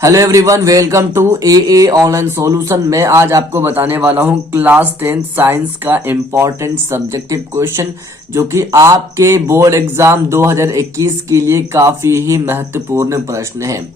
Hello everyone, welcome to a online solution. मैं आज आपको बताने वाला हूं क्लास 10 साइंस का इम्पोर्टेंट सब्जेक्टिव क्वेश्चन जो कि आपके बोर्ड एग्जाम 2021 के लिए काफी ही महत्वपूर्ण प्रश्न है।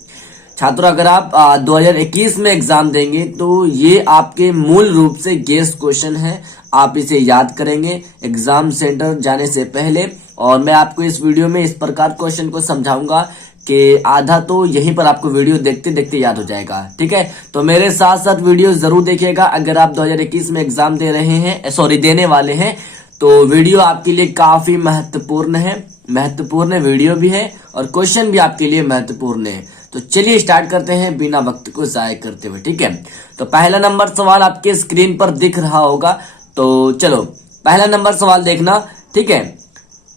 छात्रों, अगर आप 2021 में एग्जाम देंगे तो ये आपके मूल रूप से गेस क्वेश्चन है। आप इसे याद करेंगे एग्जाम सेंटर जाने से पहले, और मैं आपको इस वीडियो में इस प्रकार क्वेश्चन को समझाऊंगा कि आधा तो यहीं पर आपको वीडियो देखते देखते याद हो जाएगा। ठीक है, तो मेरे साथ साथ वीडियो जरूर देखिएगा। अगर आप 2021 में एग्जाम दे रहे हैं, देने वाले हैं, तो वीडियो आपके लिए काफी महत्वपूर्ण है। महत्वपूर्ण वीडियो भी है और क्वेश्चन भी आपके लिए महत्वपूर्ण है। तो चलिए स्टार्ट करते हैं बिना वक्त को जाया करते हुए। ठीक है, तो पहला नंबर सवाल आपके स्क्रीन पर दिख रहा होगा। तो चलो पहला नंबर सवाल देखना। ठीक है,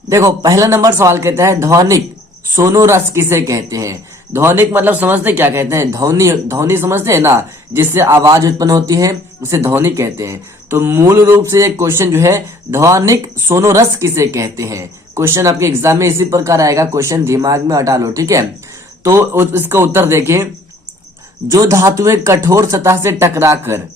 देखो पहला नंबर सवाल कहता है ध्वनिक सोनोरस किसे कहते हैं। ध्वनिक मतलब समझते क्या कहते हैं? ध्वनि, ध्वनि समझते हैं ना, जिससे आवाज उत्पन्न होती है उसे ध्वनि कहते हैं। तो मूल रूप से एक क्वेश्चन जो है ध्वनिक सोनोरस किसे कहते हैं, क्वेश्चन आपके एग्जाम में इसी प्रकार आएगा। क्वेश्चन दिमाग में हटा लो। ठीक है, तो इसका उत्तर देखिए। जो धातुएं कठोर सतह से टकराकर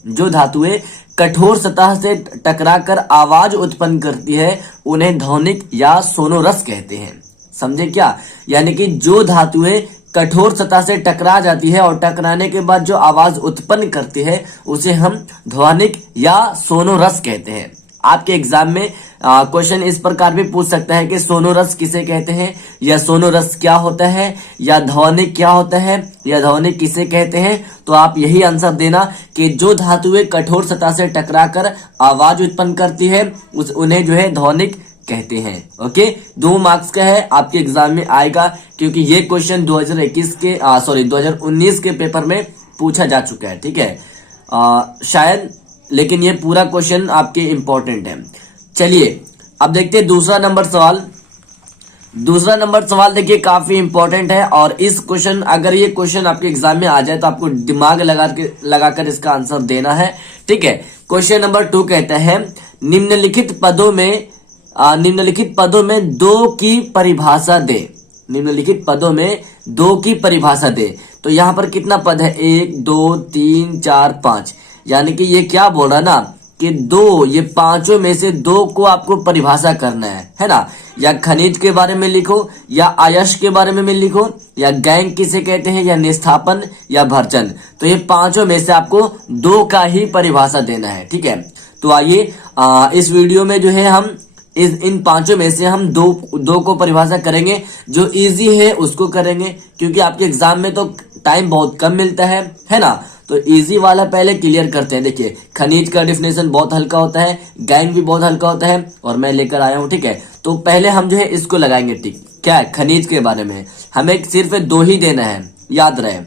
टकराकर आवाज उत्पन्न करती है उन्हें ध्वनिक या सोनोरस कहते हैं। समझे क्या? यानी कि जो धातुएं कठोर सतह से टकरा जाती है और टकराने के बाद जो आवाज उत्पन्न करती है उसे हम ध्वनिक या सोनोरस कहते हैं। आपके एग्जाम में क्वेश्चन इस प्रकार भी पूछ सकता है कि सोनोरस किसे कहते हैं, या सोनोरस क्या होता है, या ध्वनिक क्या होता है, या ध्वनिक किसे कहते हैं। तो आप यही आंसर देना कि जो धातुएं कठोर सतह से टकराकर आवाज उत्पन्न करती है उन्हें जो है ध्वनिक कहते हैं। ओके, 2 मार्क्स का है, आपके एग्जाम में आएगा, क्योंकि ये क्वेश्चन 2019 के पेपर में पूछा जा चुका है। ठीक है, शायद, लेकिन ये पूरा क्वेश्चन आपके इंपॉर्टेंट है। चलिए अब देखते हैं दूसरा नंबर सवाल। दूसरा नंबर सवाल देखिए काफी इंपॉर्टेंट है, और इस क्वेश्चन, अगर ये क्वेश्चन आपके एग्जाम में आ जाए तो आपको दिमाग लगाकर इसका आंसर देना है। ठीक है, क्वेश्चन नंबर 2 कहता है निम्नलिखित पदों में 2 की परिभाषा दे। निम्नलिखित पदों में 2 की परिभाषा दे। तो यहाँ पर कितना पद है? 1 2 3 4 5। यानी कि ये क्या बोल रहा है ना कि 2, ये पांचों में से 2 को आपको परिभाषा करना है ना। या खनिज के बारे में लिखो, या आयश के बारे में लिखो, या गैंग किसे कहते हैं, या निस्थापन, या भर्जन। तो ये पांचों में से आपको 2 का ही परिभाषा देना है। ठीक है, तो आइए इस वीडियो में जो है हम इन पांचों में से हम दो को परिभाषा करेंगे। जो इजी है उसको करेंगे, क्योंकि आपके एग्जाम में तो टाइम बहुत कम मिलता है ना। तो इजी वाला पहले क्लियर करते हैं। देखिए, खनिज का डिफिनेशन बहुत हल्का होता है, गैंग भी बहुत हल्का होता है, और मैं लेकर आया हूं। ठीक है, तो पहले हम जो है इसको लगाएंगे टिक। क्या है? खनिज के बारे में हमें सिर्फ 2 ही देना है, याद रहे।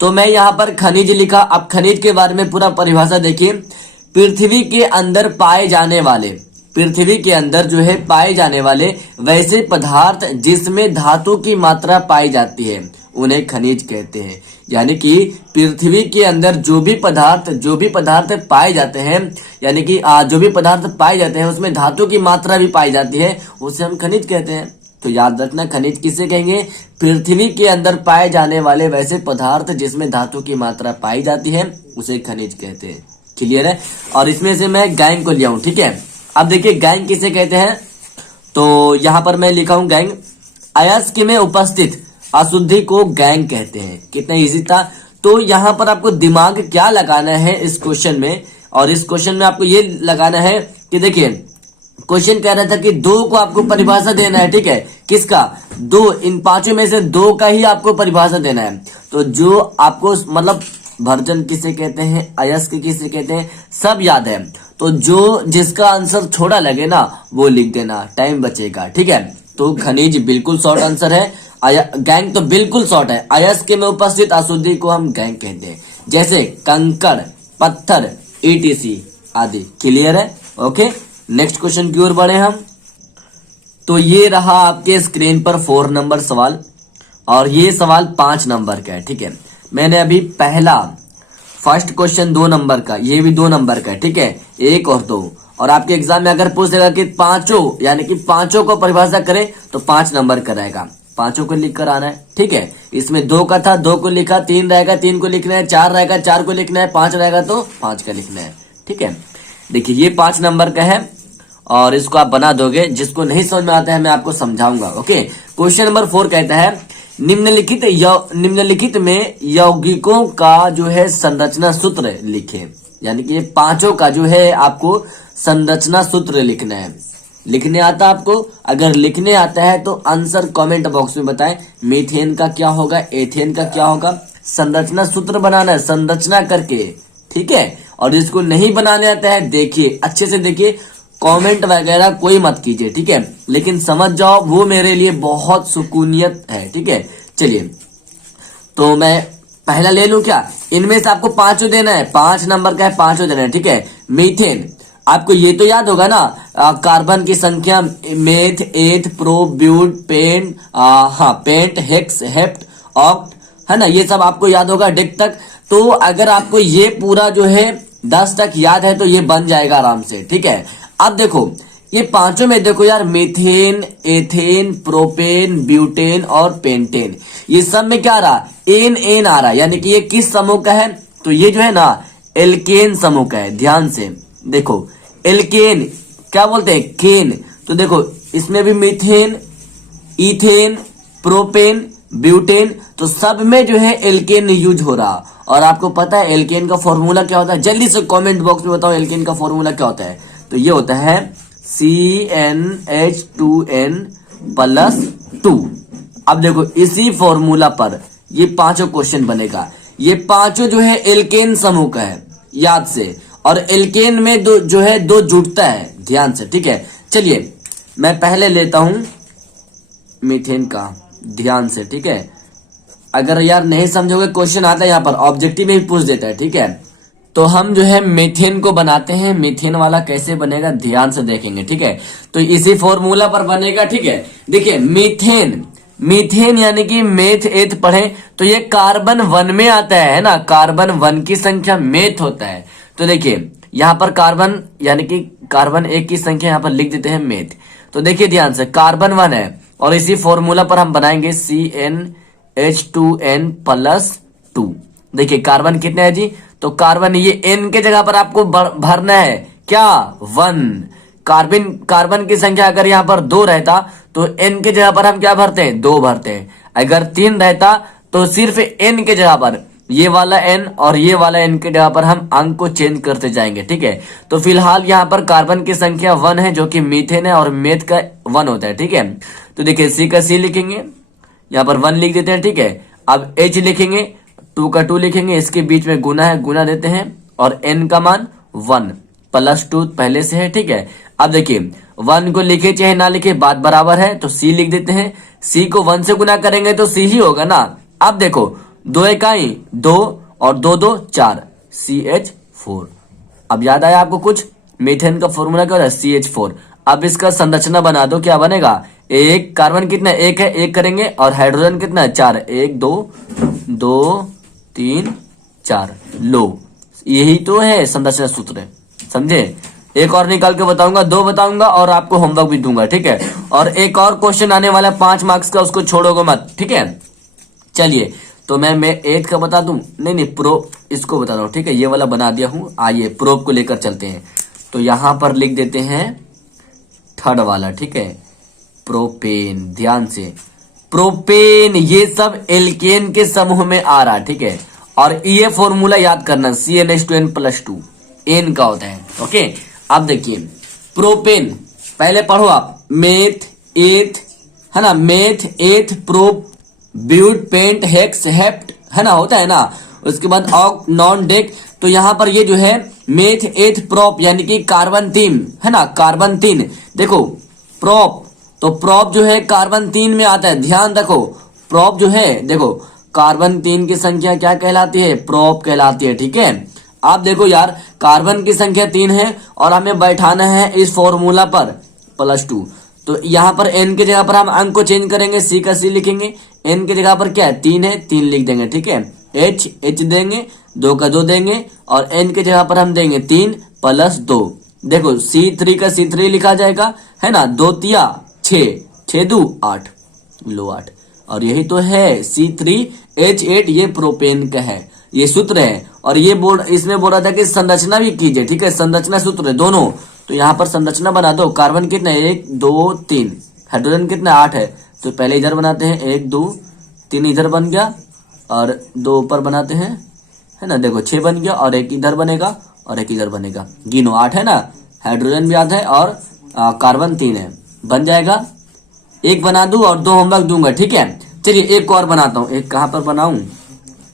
तो मैं यहाँ पर खनिज लिखा। अब खनिज के बारे में पूरा परिभाषा देखिए। पृथ्वी के अंदर जो है पाए जाने वाले वैसे पदार्थ जिसमें धातु की मात्रा पाई जाती है उन्हें खनिज कहते हैं। यानी कि पृथ्वी के अंदर जो भी पदार्थ पाए जाते हैं, यानी कि जो भी पदार्थ पाए जाते हैं उसमें धातु की मात्रा भी पाई जाती है, उसे हम खनिज कहते हैं। तो याद रखना, खनिज किसे कहेंगे? पृथ्वी के अंदर पाए जाने वाले वैसे पदार्थ जिसमें धातु की मात्रा पाई जाती है उसे खनिज कहते हैं। क्लियर है? और इसमें से मैं गैंग को लिया हूं। ठीक है, अब देखिए गैंग किसे कहते हैं। तो यहां पर मैं लिखा हूं गैंग। अयस्क में उपस्थित अशुद्धि को गैंग कहते हैं। कितना इजी था। तो यहां पर आपको दिमाग क्या लगाना है इस क्वेश्चन में, और इस क्वेश्चन में आपको ये लगाना है कि देखिए क्वेश्चन कह रहा था कि 2 को आपको परिभाषा देना है। ठीक है, किसका? 2, इन पांचों में से 2 का ही आपको परिभाषा देना है। तो जो आपको मतलब भर्जन किसे कहते हैं, अयस्क किसे कहते हैं, सब याद है। तो जिसका आंसर छोटा लगे ना वो लिख देना, टाइम बचेगा। ठीक है, तो खनिज बिल्कुल शॉर्ट आंसर है। गैंग तो बिल्कुल शॉर्ट है। अयस्क में उपस्थित अशुद्धि को हम गैंग कहते हैं, जैसे कंकड़, पत्थर, ETC आदि। क्लियर है? ओके, नेक्स्ट क्वेश्चन की ओर बढ़े हम। तो ये रहा आपके स्क्रीन पर 4 नंबर सवाल, और ये सवाल 5 नंबर का है। ठीक है, मैंने अभी फर्स्ट क्वेश्चन 2 नंबर का, ये भी 2 नंबर का है। ठीक है, 1 और 2। और आपके एग्जाम में अगर पूछेगा कि पांचों, यानी कि पांचों को परिभाषा करें तो 5 नंबर का रहेगा। पांचों को लिख कर आना है, ठीक है। इसमें 2 का था, 2 को लिखा, 3 रहेगा, 3 को लिखना है, 4 रहेगा, 4 को लिखना है, 5 रहेगा तो 5 का लिखना है, ठीक है। देखिए ये 5 नंबर का है और इसको आप बना दोगे। जिसको नहीं समझ में आता है मैं आपको समझाऊंगा, ओके। क्वेश्चन नंबर 4 कहता है निम्नलिखित में यौगिकों का जो है संरचना सूत्र लिखें। यानी कि ये पांचों का जो है आपको संरचना सूत्र लिखना है। लिखने आता आपको? अगर लिखने आता है तो आंसर कमेंट बॉक्स में बताएं। मीथेन का क्या होगा, एथेन का क्या होगा, संरचना सूत्र बनाना है संरचना करके, ठीक है। और जिसको नहीं बनाने आता है देखिए, अच्छे से देखिए, कमेंट वगैरह कोई मत कीजिए, ठीक है। लेकिन समझ जाओ, वो मेरे लिए बहुत सुकूनियत है, ठीक है। चलिए तो मैं पहला ले लूं क्या? इनमें से आपको पांचों देना है, 5 नंबर का है, पांचों देना है, ठीक है। मीथेन, आपको ये तो याद होगा ना, कार्बन की संख्या meth, eth, pro, but, pent, pent, hex, hept, oct, है ना, ये सब आपको याद होगा डेक तक। तो अगर आपको ये पूरा जो है 10 तक याद है तो ये बन जाएगा आराम से, ठीक है। अब देखो ये पांचों में देखो यार, मीथेन, एथेन, प्रोपेन, ब्यूटेन और पेंटेन, ये सब में क्या आ रहा? एन एन आ रहा है। यानी कि ये किस समूह का है? तो ये जो है ना एल्केन समूह का है। ध्यान से देखो, एल्केन क्या बोलते हैं? केन। तो देखो इसमें भी मीथेन, इथेन, प्रोपेन, ब्यूटेन, तो सब में जो है एल्केन यूज हो रहा। और आपको पता है एल्केन का फॉर्मूला क्या होता है? जल्दी से कमेंट बॉक्स में बताओ एल्केन का फॉर्मूला क्या होता है। तो ये होता है CnH2n+2। अब देखो इसी फॉर्मूला पर ये पांचों क्वेश्चन बनेगा। ये पांचों जो है एल्केन समूह का है, याद से। और एल्केन में दो जो है दो जुड़ता है, ध्यान से, ठीक है। चलिए मैं पहले लेता हूं मीथेन का, ध्यान से, ठीक है। अगर यार नहीं समझोगे क्वेश्चन आता है यहाँ पर, ऑब्जेक्टिव में भी पूछ देता है, ठीक है। तो हम जो है मीथेन को बनाते हैं। मीथेन वाला कैसे बनेगा ध्यान से देखेंगे, ठीक है। तो इसी फॉर्मूला पर बनेगा, ठीक है। देखिए मीथेन, मीथेन यानी कि मेथ एथ पढ़े तो ये कार्बन 1 में आता है ना, कार्बन 1 की संख्या मेथ होता है। तो देखिए यहाँ पर कार्बन यानी कि कार्बन 1 की संख्या यहाँ पर लिख देते हैं मेथ। तो देखिए ध्यान से, कार्बन 1 है और इसी फॉर्मूला पर हम बनाएंगे CnH2n+2। देखिए कार्बन कितने है जी? तो कार्बन ये n के जगह पर आपको भरना है क्या? 1। कार्बन की संख्या अगर यहाँ पर 2 रहता तो n के जगह पर हम क्या भरते हैं? 2 भरते हैं। अगर 3 रहता तो सिर्फ n के जगह पर ये वाला n और ये वाला n के जगह पर हम अंक को चेंज करते जाएंगे, ठीक है। तो फिलहाल यहाँ पर कार्बन की संख्या 1 है जो कि मीथेन है और मेथ का 1 होता है, ठीक है। तो देखिए C का C लिखेंगे, यहाँ पर 1 लिख देते हैं, ठीक है। अब H लिखेंगे, 2 का 2 लिखेंगे, इसके बीच में गुना है, गुना देते हैं और n का मान 1+2 पहले से है, ठीक है। अब देखिए 1 को लिखे चाहे ना लिखे बात बराबर है, तो C लिख देते हैं। C को 1 से गुना करेंगे तो C ही होगा ना। अब देखो 2 इकाई 2 और 2 2 4, CH4। अब याद आया आपको कुछ? मीथेन का फॉर्मूला क्या होता है? CH4। अब इसका संरचना बना दो, क्या बनेगा? एक कार्बन कितना है? 1 है, 1 करेंगे और हाइड्रोजन कितना है? 4। 1 2 2 3 4। लो यही तो है संरचना सूत्र, समझे। एक और निकाल के बताऊंगा, 2 बताऊंगा और आपको होमवर्क भी दूंगा, ठीक है। और एक और क्वेश्चन आने वाला 5 मार्क्स का, उसको छोड़ोगे मत, ठीक है। चलिए तो मैं 8 का बता दूं, नहीं प्रो इसको बता रहा हूं, ठीक है। ये वाला बना दिया हूं। आइए प्रोब को लेकर चलते हैं। तो यहां पर लिख देते हैं 3rd वाला, ठीक है, प्रोपेन। ध्यान से, प्रोपेन ये सब एल्केन के समूह में आ रहा है, ठीक है। और ये फॉर्मूला याद करना, CnH2n+2 एन का होता है, ओके। अब देखिए प्रोपेन पहले पढ़ो आप, मेथ एथ, है ना, meth eth prop but pent hex hept, है ना, होता है ना। उसके बाद ऑक्ट नॉन डेक। तो यहां पर ये जो है मेथ एथ प्रोप यानी कि कार्बन 3, है ना, कार्बन 3। देखो प्रोप, तो प्रोप जो है कार्बन 3 में आता है, ध्यान रखो। प्रोप जो है देखो कार्बन 3 की संख्या क्या कहलाती है? प्रोप कहलाती है, ठीक है। आप देखो यार कार्बन की संख्या 3 है और हमें बैठाना है इस फॉर्मूला पर +2। तो यहाँ पर n के जगह पर हम अंक को चेंज करेंगे, C का C लिखेंगे। n के जगह पर क्या है? 3 है, 3 लिख देंगे, ठीक है। H देंगे, 2 का 2 देंगे और n के जगह पर हम देंगे 3 + 2। देखो C3 का C3 लिखा जाएगा, है ना। 2 3 6, 6 2 8, लो 8। और यही तो है C3H8, ये प्रोपेन का है, ये सूत्र है। और ये इसमें बोल रहा था कि संरचना भी कीजिए, ठीक है, संरचना सूत्र है दोनों। तो यहाँ पर संरचना बना दो। कार्बन कितने, 1 2 3, हाइड्रोजन कितने 8 है, तो पहले इधर बनाते हैं, 1 2 3 इधर बन गया और 2 ऊपर बनाते हैं, है ना, देखो 6 बन गया, और 1 इधर बनेगा और 1 इधर बनेगा, गिनो 8 है ना, हाइड्रोजन भी 8 है और कार्बन 3 है, बन जाएगा। एक बना दूं और 2 होमवर्क दूंगा, ठीक है। चलिए एक और बनाता हूँ, एक कहाँ पर बनाऊं,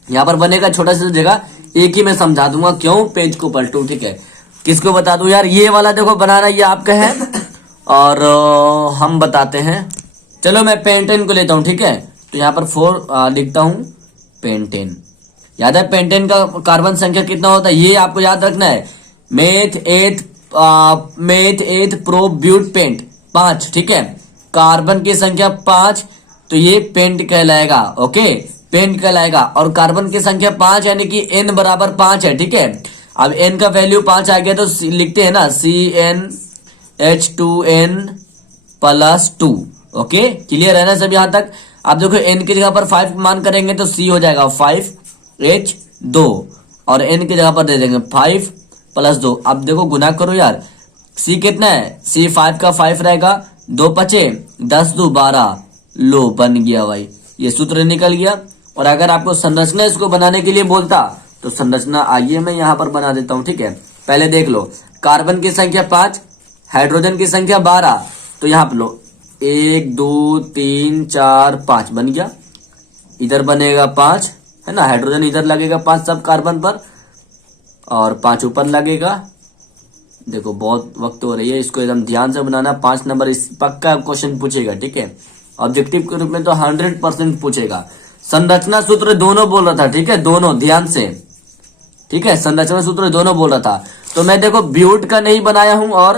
यहाँ पर बनेगा छोटा सा जगह, एक ही मैं समझा दूंगा, क्यों पेज को पलटू, ठीक है। किसको बता दूं यार, ये वाला देखो बनाना ये आपका है, और हम बताते हैं। चलो मैं पेंटेन को लेता हूँ, ठीक है। तो यहाँ पर 4 लिखता हूँ, पेंटेन। याद है पेंटेन का कार्बन संख्या कितना होता है, ये आपको याद रखना है। मेथ एथ प्रोब्यूट पेंट 5, ठीक है, कार्बन की संख्या 5, तो ये पेंट कहलाएगा, ओके, पेंट कहलाएगा। और कार्बन की संख्या 5 यानी कि n बराबर 5 है, ठीक है। अब n का वैल्यू 5 आ गया तो लिखते हैं ना CnH2n प्लस 2, ओके, क्लियर है ना सब यहाँ तक। अब देखो n की जगह पर 5 मान करेंगे तो C हो जाएगा 5H2, और n की जगह पर दे देंगे 5 प्लस 2। अब देखो गुना करो यार, C कितना है, C 5 का 5 रहेगा, 2 पचे 10 2 12, लो बन गया भाई, ये सूत्र निकल गया। और अगर आपको संरचना इसको बनाने के लिए बोलता तो संरचना आइए मैं यहाँ पर बना देता हूँ, ठीक है। पहले देख लो, कार्बन की संख्या 5, हाइड्रोजन की संख्या 12, तो यहाँ पर लो 1 2 3 4 5 बन गया, इधर बनेगा 5, है ना, हाइड्रोजन इधर लगेगा 5 सब कार्बन पर, और 5 ऊपर लगेगा। देखो बहुत वक्त हो रही है, इसको एकदम ध्यान से बनाना। 5 नंबर इस पक्का क्वेश्चन पूछेगा, ठीक है, ऑब्जेक्टिव के रूप में तो 100% पूछेगा। संरचना सूत्र दोनों बोल रहा था, ठीक है, दोनों ध्यान से, ठीक है, संरचना सूत्र दोनों बोल रहा था। तो मैं देखो ब्यूट का नहीं बनाया हूं और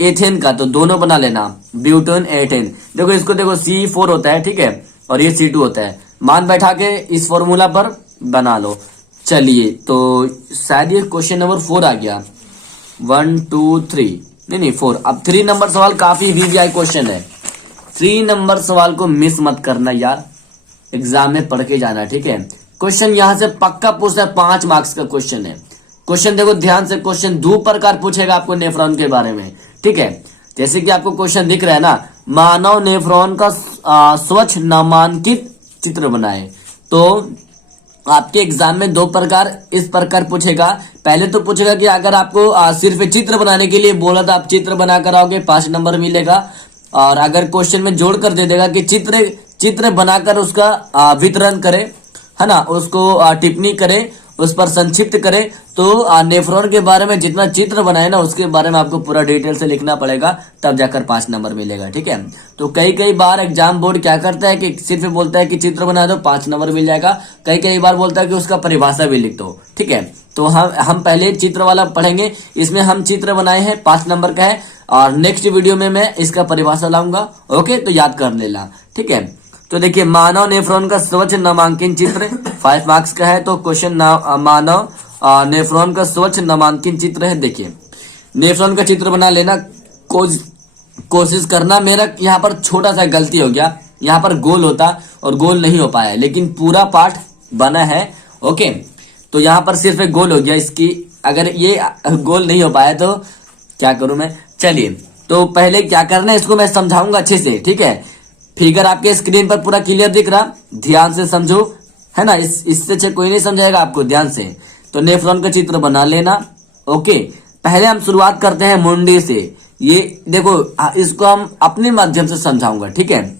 एथेन का, तो दोनों बना लेना, ब्यूटेन एथेन। देखो इसको देखो C4 होता है, ठीक है, और ये C2 होता है, मान बैठा के इस फॉर्मूला पर बना लो। चलिए तो शायद ये क्वेश्चन नंबर 4 आ गया, 1 2 3, नहीं 4। अब 3 नंबर सवाल काफी वीवीआई क्वेश्चन है, 3 नंबर सवाल को मिस मत करना यार, एग्जाम में पढ़ के जाना, ठीक है। क्वेश्चन यहां से पक्का पूछता है, 5 मार्क्स का क्वेश्चन है। क्वेश्चन देखो ध्यान से, क्वेश्चन 2 प्रकार पूछेगा आपको नेफ्रॉन के बारे में, ठीक है। जैसे कि आपको क्वेश्चन दिख रहा है ना, मानव नेफ्रॉन का स्वच्छ नामांकित चित्र बनाए। तो आपके एग्जाम में 2 प्रकार इस प्रकार पूछेगा। पहले तो पूछेगा कि अगर आपको सिर्फ चित्र बनाने के लिए बोला तो आप चित्र बना कर आओगे, 5 नंबर मिलेगा। और अगर क्वेश्चन में जोड़ कर दे देगा कि चित्र बनाकर उसका वितरण करे, है ना, उसको टिप्पणी करे, उस पर संक्षिप्त करे, तो नेफ्रॉन के बारे में जितना चित्र बनाए ना उसके बारे में आपको पूरा डिटेल से लिखना पड़ेगा, तब जाकर 5 नंबर मिलेगा, ठीक है। तो कई बार एग्जाम बोर्ड क्या करता है कि सिर्फ बोलता है कि चित्र बना दो 5 नंबर मिल जाएगा, कई बार बोलता है कि उसका परिभाषा भी लिख दो, ठीक है। तो हम पहले चित्र वाला पढ़ेंगे, इसमें हम चित्र बनाए हैं, 5 नंबर का है, और नेक्स्ट वीडियो में मैं इसका परिभाषा लाऊंगा, ओके, तो याद कर लेना, ठीक है। तो देखिए मानव नेफ्रॉन का स्वच्छ नामांकन चित्र 5 मार्क्स का है। तो क्वेश्चन मानव नेफ्रॉन का स्वच्छ नामांकन चित्र है। देखिए नेफ्रॉन का चित्र बना लेना, कोशिश करना। मेरा यहाँ पर छोटा सा गलती हो गया, यहाँ पर गोल होता और गोल नहीं हो पाया, लेकिन पूरा पार्ट बना है, ओके। तो यहाँ पर सिर्फ एक गोल हो गया, इसकी अगर ये गोल नहीं हो पाया तो क्या करूं मैं। चलिए तो पहले क्या करना है इसको मैं समझाऊंगा अच्छे से, ठीक है। फिगर आपके स्क्रीन पर पूरा क्लियर दिख रहा, ध्यान से समझो, है ना, इससे अच्छे कोई नहीं समझाएगा आपको, ध्यान से। तो नेफ्रॉन का चित्र बना लेना, ओके। पहले हम शुरुआत करते हैं मुंडी से। ये देखो इसको हम अपने माध्यम से समझाऊंगा, ठीक है।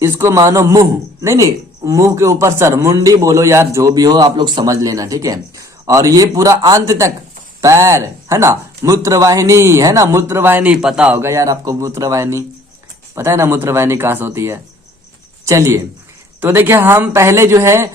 इसको मानो मुंह, नहीं मुंह के ऊपर सर, मुंडी बोलो यार, जो भी हो आप लोग समझ लेना, ठीक है। और ये पूरा अंत तक पैर, है ना, मूत्रवाहिनी, है ना, मूत्रवाहिनी पता होगा यार आपको, मूत्रवाहिनी पता है ना, मूत्रवाहिनी कहाँ से होती है। चलिए तो देखिए हम पहले जो है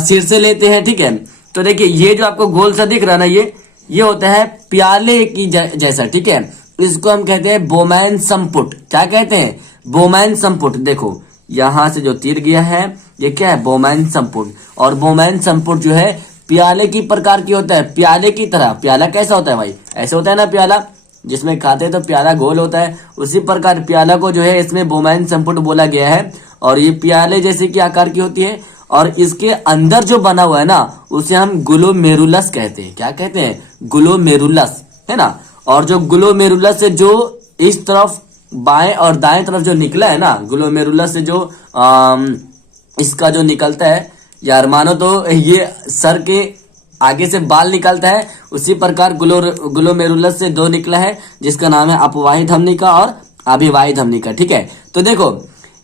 सिर से लेते हैं, ठीक है। तो देखिए ये जो आपको गोल सा दिख रहा है ना, ये होता है प्याले की जैसा, ठीक है। इसको हम कहते हैं बोमैन संपुट। क्या कहते हैं, बोमैन संपुट। देखो यहां से जो तीर गया है ये क्या है, बोमैन संपुट। और बोमैन संपुट जो है प्याले की प्रकार की होता है, प्याले की तरह। प्याला कैसा होता है भाई, ऐसे होता है ना प्याला, जिसमें खाते हैं तो प्याला गोल होता है, उसी प्रकार प्याला को जो है इसमें बोमैन संपुट बोला गया है। और ये प्याले जैसे कि आकार की होती है और इसके अंदर जो बना हुआ है ना उसे हम ग्लोमेरुलस कहते हैं। क्या कहते हैं? ग्लोमेरुलस, है ना। और जो ग्लोमेरुलस से जो इस तरफ बाएं और दाएं तरफ जो निकला है ना, ग्लोमेरुलस से जो इसका जो निकलता है यार, मानो तो ये सर के आगे से बाल निकलता है, उसी प्रकार ग्लोमेरुलस से दो निकला है जिसका नाम है अपवाही धमनिका और अभिवाही धमनिका। ठीक है, तो देखो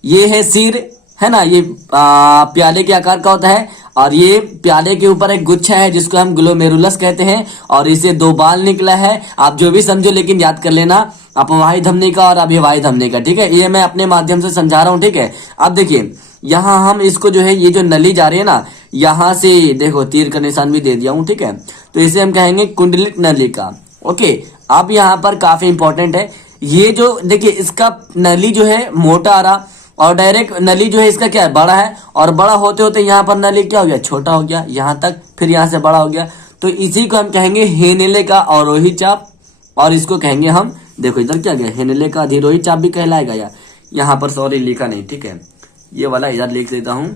ये है सिर, है ना, ये प्याले के आकार का होता है और ये प्याले के ऊपर एक गुच्छा है जिसको हम ग्लोमेरुलस कहते हैं और इसे दो बाल निकला है। आप जो भी समझो लेकिन याद कर लेना, अपवाही धमनिका और अभिवाही धमनिका। ठीक है, ये मैं अपने माध्यम से समझा रहा हूँ। ठीक है, अब देखिए यहाँ हम इसको जो है ये जो नली जा रही है ना, यहाँ से देखो तीर का निशान भी दे दिया हूँ। ठीक है, तो इसे हम कहेंगे कुंडलित नलिका। ओके, अब यहाँ पर काफी इंपॉर्टेंट है, ये जो देखिए इसका नली जो है मोटा आ रहा और डायरेक्ट नली जो है इसका क्या है, बड़ा है। और बड़ा होते होते यहाँ पर नली क्या हो गया, छोटा हो गया यहाँ तक, फिर यहाँ से बड़ा हो गया। तो इसी को हम कहेंगे हेनेले का अवरोही चाप। और इसको कहेंगे हम, देखो इधर क्या गया, हेनेले का अधिरोही चाप भी कहलाएगा यार। यहाँ पर सॉरी लिखा नहीं, ठीक है, ये वाला इधर लिख देता हूं,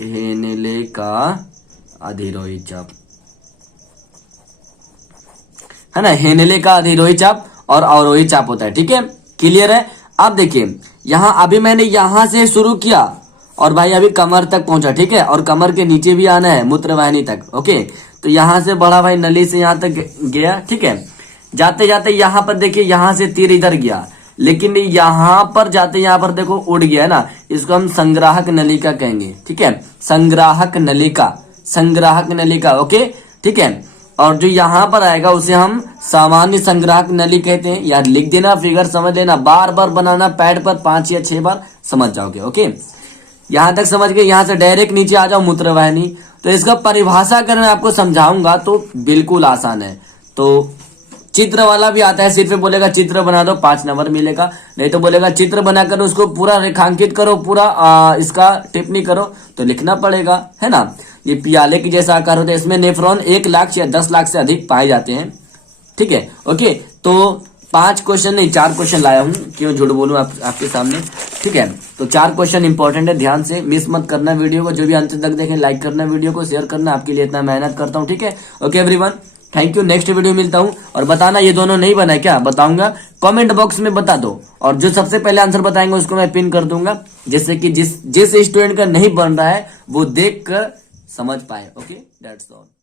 हेनेले का अधिरोही चाप, है ना। हेनेले का अधिरोही चाप और अवरोही चाप होता है। ठीक है, क्लियर है। अब देखिए यहाँ अभी मैंने यहां से शुरू किया और भाई अभी कमर तक पहुंचा। ठीक है, और कमर के नीचे भी आना है मूत्रवाहिनी तक। ओके, तो यहां से बढ़ा भाई नली से यहां तक गया। ठीक है, जाते जाते यहां पर देखिए यहां से तीर इधर गया, लेकिन यहां पर जाते यहां पर देखो उड़ गया है ना, इसको हम संग्राहक नलिका कहेंगे। ठीक है, संग्राहक नलिका, संग्राहक नलिका। ओके, ठीक है, और जो यहाँ पर आएगा उसे हम सामान्य संग्राहक नली कहते हैं। यार लिख देना, फिगर समझ लेना, बार बार बनाना पैड पर 5 या 6 बार, समझ जाओगे। ओके, यहां तक समझ गए। यहां से डायरेक्ट नीचे आ जाओ मूत्रवाहिनी। तो इसका परिभाषा करना आपको समझाऊंगा तो बिल्कुल आसान है। तो चित्र वाला भी आता है, सिर्फ बोलेगा चित्र बना दो 5 नंबर मिलेगा, नहीं तो बोलेगा चित्र बनाकर उसको पूरा रेखांकित करो, पूरा इसका टिप्पणी करो, तो लिखना पड़ेगा, है ना। ये प्याले की जैसा आकार होता है, इसमें नेफ्रॉन 1 लाख या 10 लाख से अधिक पाए जाते हैं। ठीक है, ओके, तो 5 क्वेश्चन नहीं 4 क्वेश्चन लाया हूं, क्यों झूठ बोलूं आपके सामने। ठीक है, तो 4 क्वेश्चन इंपॉर्टेंट है, ध्यान से मिस मत करना वीडियो को। जो भी अंत तक देखें, लाइक करना, वीडियो को शेयर करना, आपके लिए इतना मेहनत करता हूं। ठीक है, okay everyone, thank you. Next video मिलता हूं। और बताना ये दोनों नहीं बना क्या, बताऊंगा, कमेंट बॉक्स में बता दो। और जो सबसे पहले आंसर बताएंगे उसको मैं पिन कर दूंगा, जिससे कि जिस स्टूडेंट का नहीं बन रहा है वो देख कर समझ पाए। Okay, that's all.